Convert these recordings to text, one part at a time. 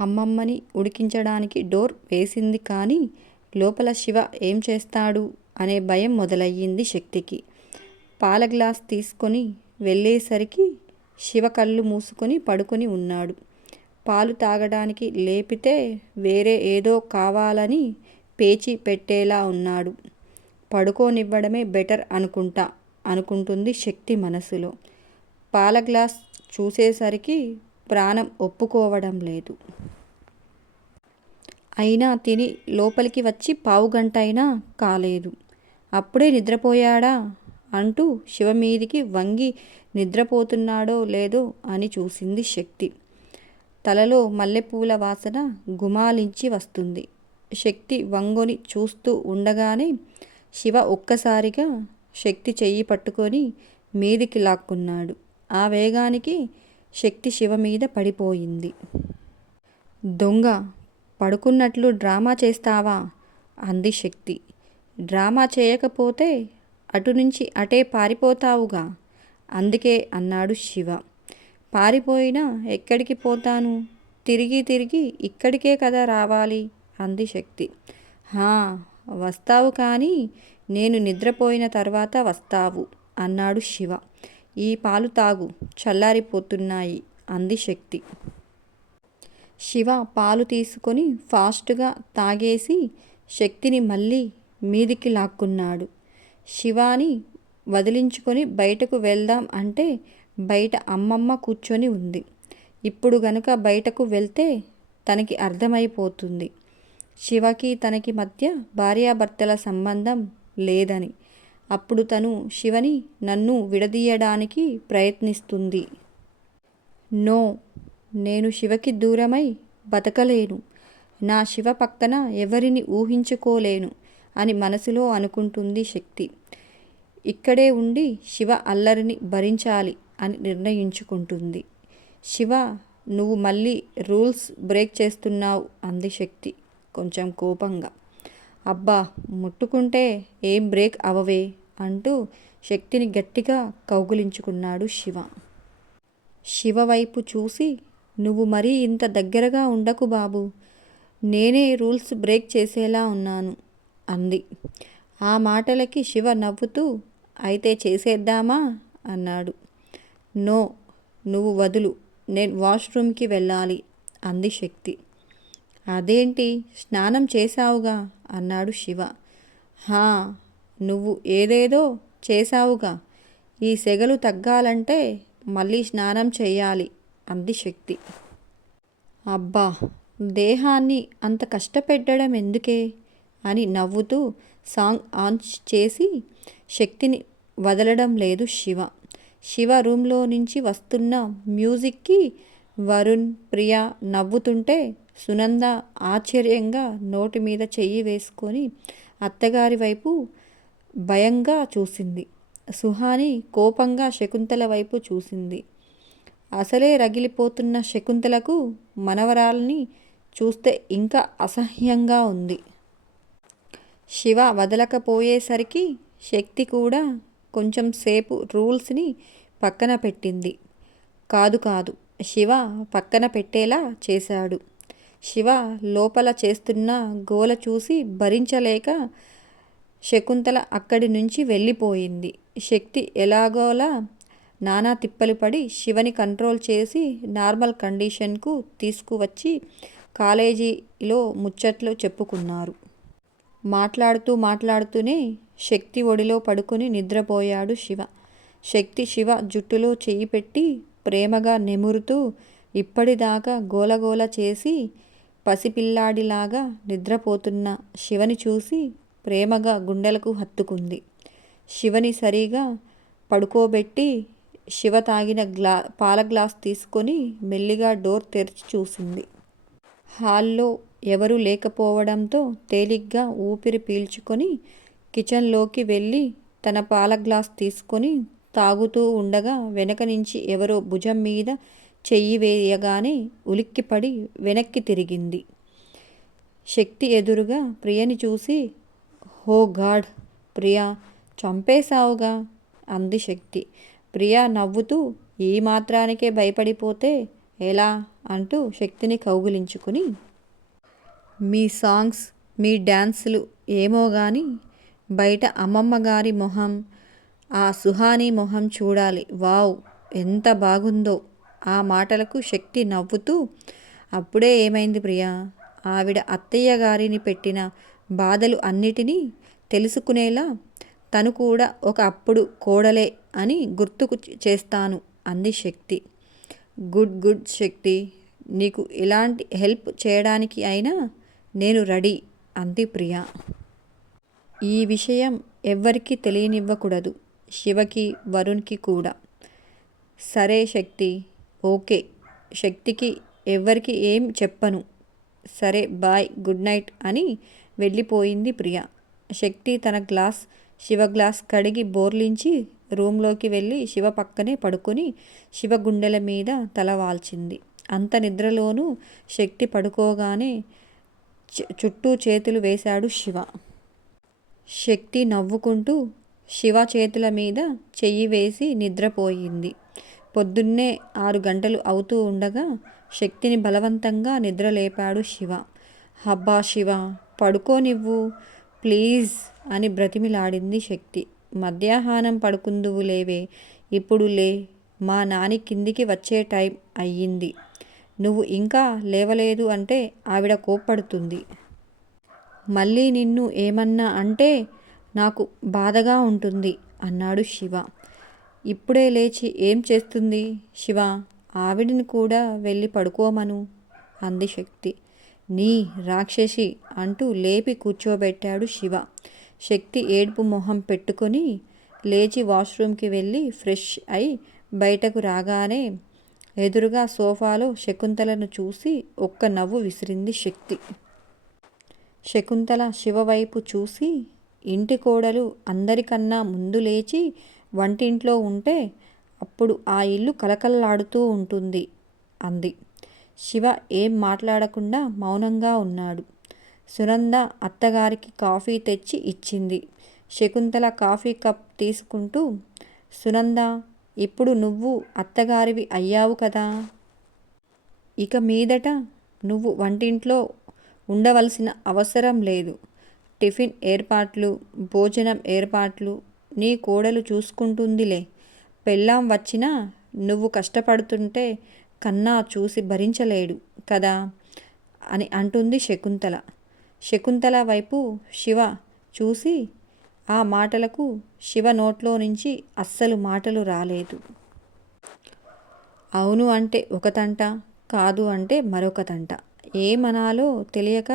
అమ్మమ్మని ఉడికించడానికి డోర్ వేసింది కానీ లోపల శివ ఏం చేస్తాడు అనే భయం మొదలయ్యింది శక్తికి. పాల గ్లాస్ తీసుకొని వెళ్ళేసరికి శివ కళ్ళు మూసుకొని పడుకొని ఉన్నాడు. పాలు తాగడానికి లేపితే వేరే ఏదో కావాలని పేచి పెట్టేలా ఉన్నాడు. పడుకోనివ్వడమే బెటర్ అనుకుంటుంది శక్తి మనసులో. పాల గ్లాస్ చూసేసరికి ప్రాణం ఒప్పుకోవడం లేదు. అయినా తిని లోపలికి వచ్చి పావుగంటైనా కాలేదు. అప్పుడే నిద్రపోయాడా అంటూ శివ మీదికి వంగి నిద్రపోతున్నాడో లేదో అని చూసింది శక్తి. తలలో మల్లెపూల వాసన గుమాలించి వస్తుంది. శక్తి వంగొని చూస్తూ ఉండగానే శివ ఒక్కసారిగా శక్తి చెయ్యి పట్టుకొని మీదికి లాక్కున్నాడు. ఆ వేగానికి శక్తి శివ మీద పడిపోయింది. దొంగ, పడుకున్నట్లు డ్రామా చేస్తావా అంది శక్తి. డ్రామా చేయకపోతే అటు నుంచి అటే పారిపోతావుగా, అందుకే అన్నాడు శివ. పారిపోయినా ఎక్కడికి పోతాను, తిరిగి తిరిగి ఇక్కడికే కదా రావాలి అంది శక్తి. హా, వస్తావు కానీ నేను నిద్రపోయిన తర్వాత వస్తావు అన్నాడు శివ. ఈ పాలు తాగు, చల్లారిపోతున్నాయి అంది శక్తి. శివ పాలు తీసుకొని ఫాస్టుగా తాగేసి శక్తిని మళ్ళీ మీదికి లాక్కున్నాడు. శివాని వదిలించుకొని బయటకు వెళ్దాం అంటే బయట అమ్మమ్మ కూర్చొని ఉంది. ఇప్పుడు గనుక బయటకు వెళ్తే తనకి అర్థమైపోతుంది శివకి తనకి మధ్య భార్యాభర్తల సంబంధం లేదని. అప్పుడు తను శివని నన్ను విడదీయడానికి ప్రయత్నిస్తుంది. నో, నేను శివకి దూరమై బతకలేను. నా శివ పక్కన ఎవరిని ఊహించుకోలేను అని మనసులో అనుకుంటుంది శక్తి. ఇక్కడే ఉండి శివ అల్లరిని భరించాలి అని నిర్ణయించుకుంటుంది. శివ, నువ్వు మళ్ళీ రూల్స్ బ్రేక్ చేస్తున్నావు అంది శక్తి కొంచెం కోపంగా. అబ్బా, ముట్టుకుంటే ఏం బ్రేక్ అవవే అంటూ శక్తిని గట్టిగా కౌగిలించుకున్నాడు శివ. శివ వైపు చూసి, నువ్వు మరీ ఇంత దగ్గరగా ఉండకు బాబు, నేనే రూల్స్ బ్రేక్ చేసేలా ఉన్నాను అంది. ఆ మాటలకి శివ నవ్వుతూ, అయితే చేసేద్దామా అన్నాడు. నో, నువ్వు వదులు, నేను వాష్రూమ్కి వెళ్ళాలి అంది శక్తి. అదేంటి, స్నానం చేశావుగా అన్నాడు శివ. హా, నువ్వు ఏదేదో చేశావుగా, ఈ సెగలు తగ్గాలంటే మళ్ళీ స్నానం చెయ్యాలి అంది శక్తి. అబ్బా, దేహాన్ని అంత కష్టపెట్టడం ఎందుకే అని నవ్వుతూ సాంగ్ ఆన్ చేసి శక్తిని వదలడం లేదు శివ. శివ రూమ్లో నుంచి వస్తున్న మ్యూజిక్కి వరుణ్, ప్రియ నవ్వుతుంటే సునంద ఆశ్చర్యంగా నోటి మీద చెయ్యి వేసుకొని అత్తగారి వైపు భయంగా చూసింది. సుహాని కోపంగా శకుంతల వైపు చూసింది. అసలే రగిలిపోతున్న శకుంతలకు మనవరాల్ని చూస్తే ఇంకా అసహ్యంగా ఉంది. శివ వదలకపోయేసరికి శక్తి కూడా కొంచెం సేపు రూల్స్ని పక్కన పెట్టింది. కాదు, శివ పక్కన పెట్టేలా చేశాడు. శివ లోపల చేస్తున్న గోల చూసి భరించలేక శకుంతల అక్కడి నుంచి వెళ్ళిపోయింది. శక్తి ఎలాగోలా నానా తిప్పలు పడి శివని కంట్రోల్ చేసి నార్మల్ కండిషన్కు తీసుకువచ్చి కాలేజీలో ముచ్చట్లు చెప్పుకున్నారు. మాట్లాడుతూనే శక్తి ఒడిలో పడుకుని నిద్రపోయాడు శివ. శక్తి శివ జుట్టులో చెయ్యి పెట్టి ప్రేమగా నెమురుతూ ఇప్పటిదాకా గోలగోల చేసి పసిపిల్లాడిలాగా నిద్రపోతున్న శివని చూసి ప్రేమగా గుండెలకు హత్తుకుంది. శివని సరిగా పడుకోబెట్టి శివ తాగిన పాల గ్లాస్ తీసుకొని మెల్లిగా డోర్ తెరిచి చూసింది. హాల్లో ఎవరూ లేకపోవడంతో తేలిగ్గా ఊపిరి పీల్చుకొని కిచెన్లోకి వెళ్ళి తన పాల గ్లాస్ తీసుకొని తాగుతూ ఉండగా వెనక నుంచి ఎవరో భుజం మీద చెయ్యి వేయగానే ఉలిక్కిపడి వెనక్కి తిరిగింది. శక్తి ఎదురుగా ప్రియని చూసి, హో గాడ్, ప్రియా, చంపేశావుగా అంది శక్తి. ప్రియా నవ్వుతూ, ఈ మాత్రానికే భయపడిపోతే ఎలా అంటూ శక్తిని కౌగిలించుకుని, మీ సాంగ్స్, మీ డ్యాన్సులు ఏమో గాని బయట అమ్మమ్మ గారి మొహం, ఆ సుహాని మొహం చూడాలి. వావ్, ఎంత బాగుందో. ఆ మాటలకు శక్తి నవ్వుతూ, అప్పుడే ఏమైంది ప్రియా? ఆవిడ అత్తయ్య గారిని పెట్టిన బాధలు అన్నిటినీ తెలుసుకునేలా తను కూడా ఒక అప్పుడు కోడలే అని గుర్తుకు చేస్తాను అంది శక్తి. గుడ్ గుడ్ శక్తి, నీకు ఎలాంటి హెల్ప్ చేయడానికి అయినా నేను రెడీ అంది ప్రియ. ఈ విషయం ఎవ్వరికీ తెలియనివ్వకూడదు, శివకి, వరుణ్కి కూడా. సరే శక్తి, ఓకే. శక్తికి ఎవ్వరికి ఏం చెప్పను. సరే బాయ్, గుడ్ నైట్ అని వెళ్ళిపోయింది ప్రియ. శక్తి తన గ్లాస్, శివ గ్లాస్ కడిగి బోర్లించి రూంలోకి వెళ్ళి శివ పక్కనే పడుకొని శివ గుండెల మీద తల వాల్చింది. అంత నిద్రలోనూ శక్తి పడుకోగానే చుట్టూ చేతులు వేశాడు శివ. శక్తి నవ్వుకుంటూ శివ చేతుల మీద చెయ్యి వేసి నిద్రపోయింది. పొద్దున్నే 6 గంటలు అవుతూ ఉండగా శక్తిని బలవంతంగా నిద్రలేపాడు శివ. అబ్బా శివ, పడుకోనివ్వు ప్లీజ్ అని బ్రతిమిలాడింది శక్తి. మధ్యాహ్నం పడుకుందువు లేవే, ఇప్పుడు లే, మా నాని కిందికి వచ్చే టైం అయ్యింది. నువ్వు ఇంకా లేవలేదు అంటే ఆవిడ కోప్పడుతుంది. మళ్ళీ నిన్ను ఏమన్నా అంటే నాకు బాధగా ఉంటుంది అన్నాడు శివ. ఇప్పుడే లేచి ఏం చేస్తుంది శివ? ఆవిడని కూడా వెళ్ళి పడుకోమను అంది శక్తి. నీ రాక్షసి అంటూ లేపి కూర్చోబెట్టాడు శివ. శక్తి ఏడుపు మొహం పెట్టుకొని లేచి వాష్రూమ్కి వెళ్ళి ఫ్రెష్ అయి బయటకు రాగానే ఎదురుగా సోఫాలో శకుంతలను చూసి ఒక్క నవ్వు విసిరింది శక్తి. శకుంతల శివ వైపు చూసి, ఇంటి కోడలు అందరికన్నా ముందు లేచి వంటింట్లో ఉంటే అప్పుడు ఆ ఇల్లు కలకల్లాడుతూ ఉంటుంది అంది. శివ ఏం మాట్లాడకుండా మౌనంగా ఉన్నాడు. సునంద అత్తగారికి కాఫీ తెచ్చి ఇచ్చింది. శకుంతల కాఫీ కప్ తీసుకుంటూ, సునంద, ఇప్పుడు నువ్వు అత్తగారివి అయ్యావు కదా, ఇక మీదట నువ్వు వంటింట్లో ఉండవలసిన అవసరం లేదు. టిఫిన్ ఏర్పాట్లు, భోజనం ఏర్పాట్లు నీ కోడలు చూసుకుంటుందిలే. పెళ్ళాం వచ్చినా నువ్వు కష్టపడుతుంటే కన్నా చూసి భరించలేడు కదా అని అంటుంది శకుంతల. శకుంతల వైపు శివ చూసి, ఆ మాటలకు శివ నోట్లో నుంచి అస్సలు మాటలు రాలేదు. అవును అంటే ఒక తంట, కాదు అంటే మరొక తంట. ఏమనాలో తెలియక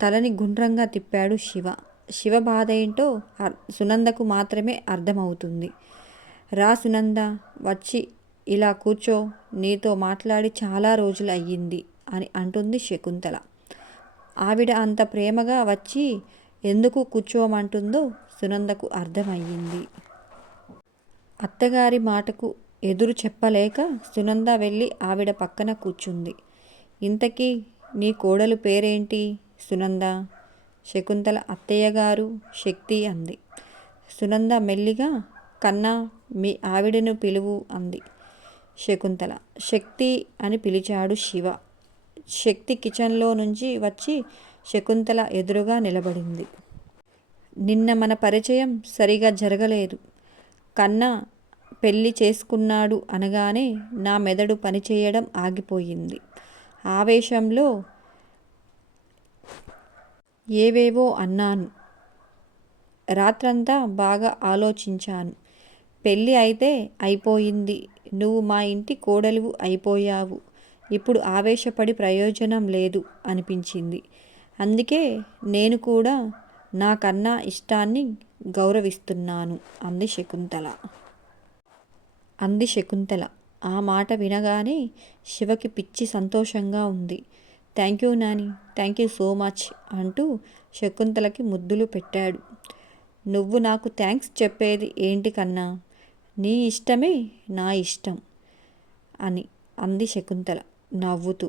తలని గుండ్రంగా తిప్పాడు శివ. శివ బాధ ఏంటో సునందకు మాత్రమే అర్థమవుతుంది. రా సునంద, వచ్చి ఇలా కూర్చో, నీతో మాట్లాడి చాలా రోజులు అయ్యింది అని అంటుంది శకుంతల. ఆవిడ అంత ప్రేమగా వచ్చి ఎందుకు కూర్చోమంటుందో సునందకు అర్థమయ్యింది. అత్తగారి మాటకు ఎదురు చెప్పలేక సునంద వెళ్ళి ఆవిడ పక్కన కూర్చుంది. ఇంతకీ నీ కోడలు పేరేంటి సునంద? శకుంతల అత్తయ్యగారు శక్తి అంది. సునంద మెల్లిగా, కన్నా, మీ ఆవిడను పిలువు అంది. శకుంతల. శక్తి అని పిలిచాడు శివ. శక్తి కిచెన్లో నుంచి వచ్చి శకుంతల ఎదురుగా నిలబడింది. నిన్న మన పరిచయం సరిగా జరగలేదు. కన్నా పెళ్ళి చేసుకున్నాడు అనగానే నా మెదడు పనిచేయడం ఆగిపోయింది. ఆవేశంలో ఏవేవో అన్నాను. రాత్రంతా బాగా ఆలోచించాను. పెళ్ళి అయితే అయిపోయింది. నువ్వు మా ఇంటి కోడలివు అయిపోయావు. ఇప్పుడు ఆవేశపడి ప్రయోజనం లేదు అనిపించింది. అందుకే నేను కూడా నాకన్నా ఇష్టాన్ని గౌరవిస్తున్నాను అంది శకుంతల. ఆ మాట వినగానే శివకి పిచ్చి సంతోషంగా ఉంది. Thank you Nani, thank you so much అంటూ శకుంతలకి ముద్దులు పెట్టాడు. నువ్వు నాకు థ్యాంక్స్ చెప్పేది ఏంటి కన్నా? నీ ఇష్టమే నా ఇష్టం అని అంది శకుంతల నవ్వుతూ.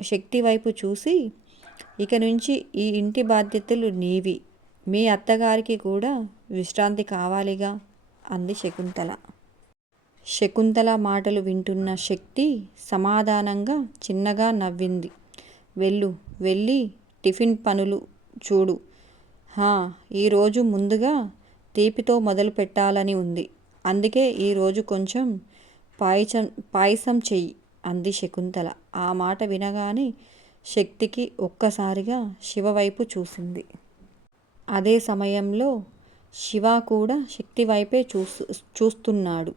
శక్తి వైపు చూసి, ఇక నుంచి ఈ ఇంటి బాధ్యతలు నీవి. మీ అత్తగారికి కూడా విశ్రాంతి కావాలిగా అంది శకుంతల. శకుంతల మాటలు వింటున్న శక్తి సమాధానంగా చిన్నగా నవ్వింది. వెళ్ళు, వెళ్ళి టిఫిన్ పనులు చూడు. హా, ఈరోజు ముందుగా తీపితో మొదలు పెట్టాలని ఉంది. అందుకే ఈరోజు కొంచెం పాయసం చెయ్యి అంది శకుంతల. ఆ మాట వినగానే శక్తికి ఒక్కసారిగా శివ వైపు చూసింది. అదే సమయంలో శివ కూడా శక్తి వైపే చూస్తున్నాడు.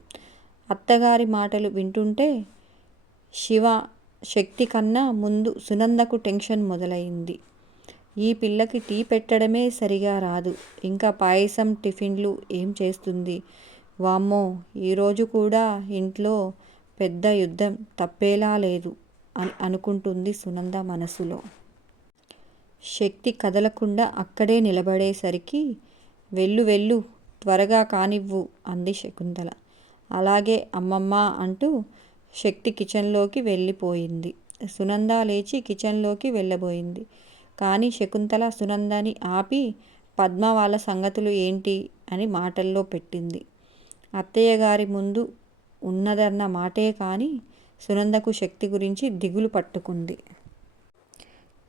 అత్తగారి మాటలు వింటుంటే శక్తి కన్నా ముందు సునందకు టెన్షన్ మొదలైంది. ఈ పిల్లకి టీ పెట్టడమే సరిగా రాదు, ఇంకా పాయసం టిఫిన్లు ఏం చేస్తుంది? వామ్మో, ఈరోజు కూడా ఇంట్లో పెద్ద యుద్ధం తప్పేలా లేదు అని అనుకుంటుంది సునంద మనసులో. శక్తి కదలకుండా అక్కడే నిలబడేసరికి వెళ్ళు వెళ్ళు, త్వరగా కానివ్వు అంది శకుంతల. అలాగే అమ్మమ్మ అంటూ శక్తి కిచెన్లోకి వెళ్ళిపోయింది. సునంద లేచి కిచెన్లోకి వెళ్ళబోయింది. కానీ శకుంతల సునందని ఆపి పద్మ వాళ్ళ సంగతులు ఏంటి అని మాటల్లో పెట్టింది. అత్తయ్య గారి ముందు ఉన్నదన్న మాటే కానీ సునందకు శక్తి గురించి దిగులు పట్టుకుంది.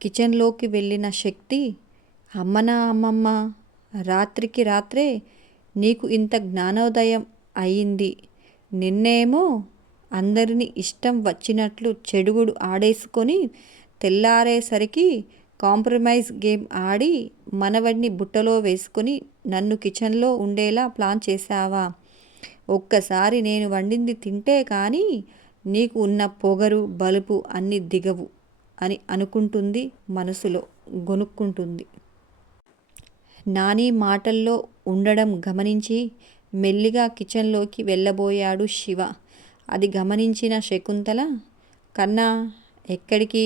కిచెన్లోకి వెళ్ళిన శక్తి, అమ్మనా అమ్మమ్మ, రాత్రికి రాత్రే నీకు ఇంత జ్ఞానోదయం అయింది. నిన్నేమో అందరినీ ఇష్టం వచ్చినట్లు చెడుగుడు ఆడేసుకొని తెల్లారేసరికి కాంప్రమైజ్ గేమ్ ఆడి మనవడిని బుట్టలో వేసుకొని నన్ను కిచెన్లో ఉండేలా ప్లాన్ చేశావా? ఒక్కసారి నేను వండింది తింటే కానీ నీకు ఉన్న పొగరు బలుపు అన్నీ దిగవు అని అనుకుంటుంది మనసులో గొనుక్కుంటుంది. నాని మాటల్లో ఉండడం గమనించి మెల్లిగా కిచెన్లోకి వెళ్ళబోయాడు శివ. అది గమనించిన శకుంతల, కన్నా ఎక్కడికి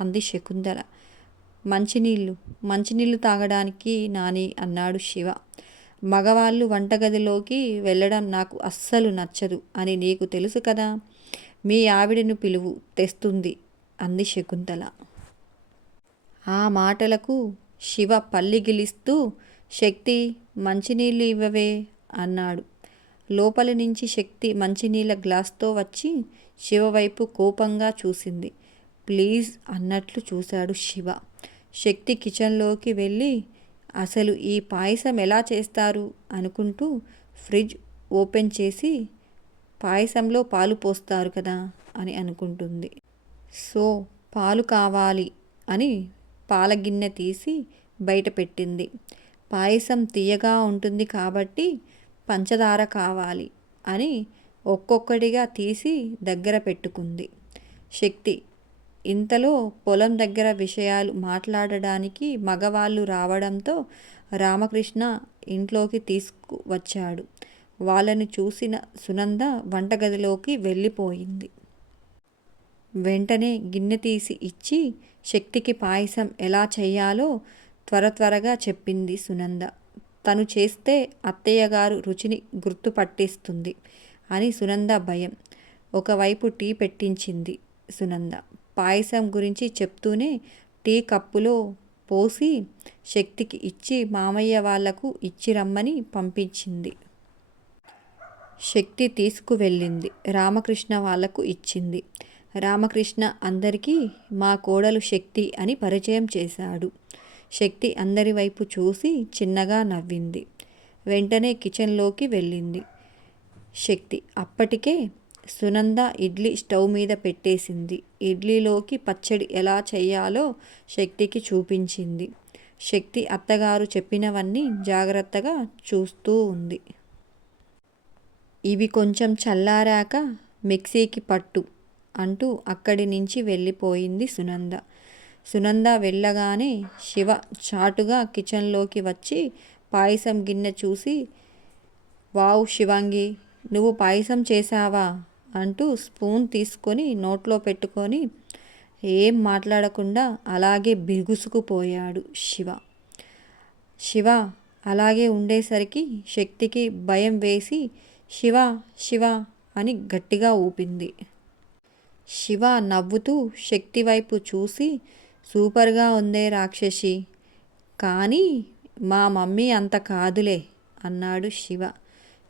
అంది శకుంతల. మంచినీళ్ళు తాగడానికి నాని అన్నాడు శివ. మగవాళ్ళు వంటగదిలోకి వెళ్ళడం నాకు అస్సలు నచ్చదు అని నీకు తెలుసు కదా, మీ ఆవిడను పిలువు, తెస్తుంది అంది శకుంతల. ఆ మాటలకు శివ పల్లిగిలిస్తూ, శక్తి, మంచినీళ్ళు ఇవ్వవే అన్నాడు. లోపలి నుంచి శక్తి మంచినీళ్ళ గ్లాస్తో వచ్చి శివ వైపు కోపంగా చూసింది. ప్లీజ్ అన్నట్లు చూశాడు శివ. శక్తి కిచెన్లోకి వెళ్ళి అసలు ఈ పాయసం ఎలా చేస్తారు అనుకుంటూ ఫ్రిడ్జ్ ఓపెన్ చేసి పాయసంలో పాలు పోస్తారు కదా అని అనుకుంటుంది. సో పాలు కావాలి అని పాల గిన్నె తీసి బయట పెట్టింది. పాయసం తీయగా ఉంటుంది కాబట్టి పంచదార కావాలి అని ఒక్కొక్కటిగా తీసి దగ్గర పెట్టుకుంది శక్తి. ఇంతలో పొలం దగ్గర విషయాలు మాట్లాడడానికి మగవాళ్ళు రావడంతో రామకృష్ణ ఇంట్లోకి తీసుకువచ్చాడు. వాళ్ళని చూసిన సునంద వంటగదిలోకి వెళ్ళిపోయింది. వెంటనే గిన్నె తీసి ఇచ్చి శక్తికి పాయసం ఎలా చెయ్యాలో త్వరగా చెప్పింది సునంద. తను చేస్తే అత్తయ్యగారు రుచిని గుర్తుపట్టేస్తుంది అని సునంద భయం. ఒకవైపు టీ పెట్టించింది సునంద. పాయసం గురించి చెప్తూనే టీ కప్పులో పోసి శక్తికి ఇచ్చి మామయ్య వాళ్లకు ఇచ్చి రమ్మని పంపించింది. శక్తి తీసుకువెళ్ళింది. రామకృష్ణ వాళ్లకు ఇచ్చింది. రామకృష్ణ అందరికీ మా కోడలు శక్తి అని పరిచయం చేశాడు. శక్తి అందరి వైపు చూసి చిన్నగా నవ్వింది. వెంటనే కిచెన్లోకి వెళ్ళింది శక్తి. అప్పటికే సునంద ఇడ్లీ స్టవ్ మీద పెట్టేసింది. ఇడ్లీలోకి పచ్చడి ఎలా చెయ్యాలో శక్తికి చూపించింది. శక్తి అత్తగారు చెప్పినవన్నీ జాగ్రత్తగా చూస్తూ ఉంది. ఇవి కొంచెం చల్లారాక మిక్సీకి పట్టు అంటూ అక్కడి నుంచి వెళ్ళిపోయింది సునంద. సునంద వెళ్ళగానే శివ చాటుగా కిచెన్లోకి వచ్చి పాయసం గిన్నె చూసి, వావ్ శివాంగి, నువ్వు పాయసం చేశావా అంటూ స్పూన్ తీసుకొని నోట్లో పెట్టుకొని ఏం మాట్లాడకుండా అలాగే బిగుసుకుపోయాడు శివ. శివ అలాగే ఉండేసరికి శక్తికి భయం వేసి శివ శివ అని గట్టిగా ఊపింది. శివ నవ్వుతూ శక్తి వైపు చూసి, సూపర్గా ఉందే రాక్షసి, కానీ మా మమ్మీ అంత కాదులే అన్నాడు శివ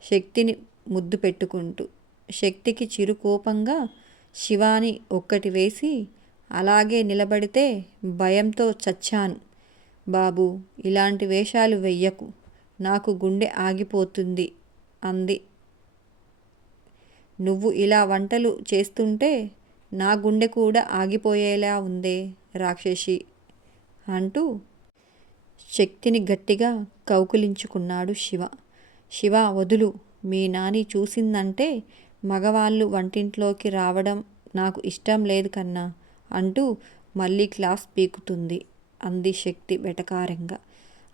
శక్తిని ముద్దు పెట్టుకుంటూ. శక్తికి చిరుకోపంగా శివాని ఒక్కటి వేసి అలాగే నిలబడితే భయంతో చచ్చాను. బాబూ, ఇలాంటి వేషాలు వెయ్యకు, నాకు గుండె ఆగిపోతుంది అంది. నువ్వు ఇలా వంటలు చేస్తుంటే నా గుండె కూడా ఆగిపోయేలా ఉందే రాక్షసి అంటూ శక్తిని గట్టిగా కౌగిలించుకున్నాడు శివ. శివ, వదులు, మీ నాని చూసిందంటే మగవాళ్ళు వంటింట్లోకి రావడం నాకు ఇష్టం లేదు కన్నా అంటూ మళ్ళీ క్లాస్ పీకుతుంది అంది శక్తి వెటకారంగా.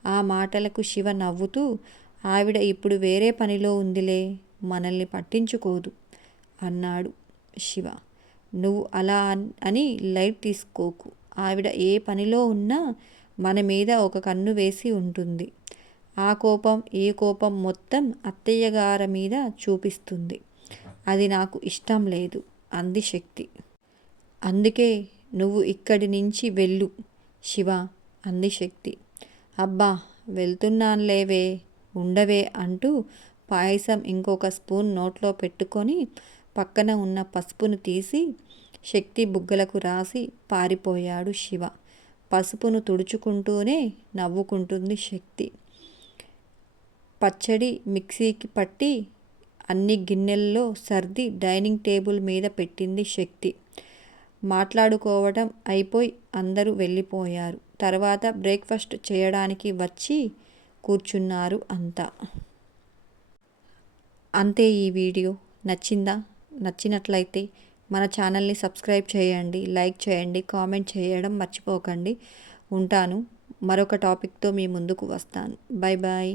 ఆ మాటలకు శివ నవ్వుతూ, ఆవిడ ఇప్పుడు వేరే పనిలో ఉందిలే, మనల్ని పట్టించుకోదు అన్నాడు శివ. నువ్వు అలా అని లైట్ తీసుకోకు, ఆవిడ ఏ పనిలో ఉన్నా మన మీద ఒక కన్ను వేసి ఉంటుంది. ఆ కోపం ఈ కోపం మొత్తం అత్తయ్య గారి మీద చూపిస్తుంది. అది నాకు ఇష్టం లేదు అంది శక్తి. అందుకే నువ్వు ఇక్కడి నుంచి వెళ్ళు శివ అంది శక్తి. అబ్బా, వెళ్తున్నాన్లేవే, ఉండవే అంటూ పాయసం ఇంకొక స్పూన్ నోట్లో పెట్టుకొని పక్కన ఉన్న పసుపును తీసి శక్తి బుగ్గలకు రాసి పారిపోయాడు శివ. పసుపును తుడుచుకుంటూనే నవ్వుకుంటుంది శక్తి. పచ్చడి మిక్సీకి పట్టి అన్ని గిన్నెల్లో సర్ది డైనింగ్ టేబుల్ మీద పెట్టింది శక్తి. మాట్లాడుకోవడం అయిపోయి అందరూ వెళ్ళిపోయారు. తర్వాత బ్రేక్ఫాస్ట్ చేయడానికి వచ్చి కూర్చున్నారు అంతా. అంతే. ఈ వీడియో నచ్చిందా? నచ్చినట్లయితే మన ఛానల్ని సబ్స్క్రైబ్ చేయండి, లైక్ చేయండి, కామెంట్ చేయడం మర్చిపోకండి. ఉంటాను. మరొక టాపిక్తో మీ ముందుకు వస్తాను. Bye bye.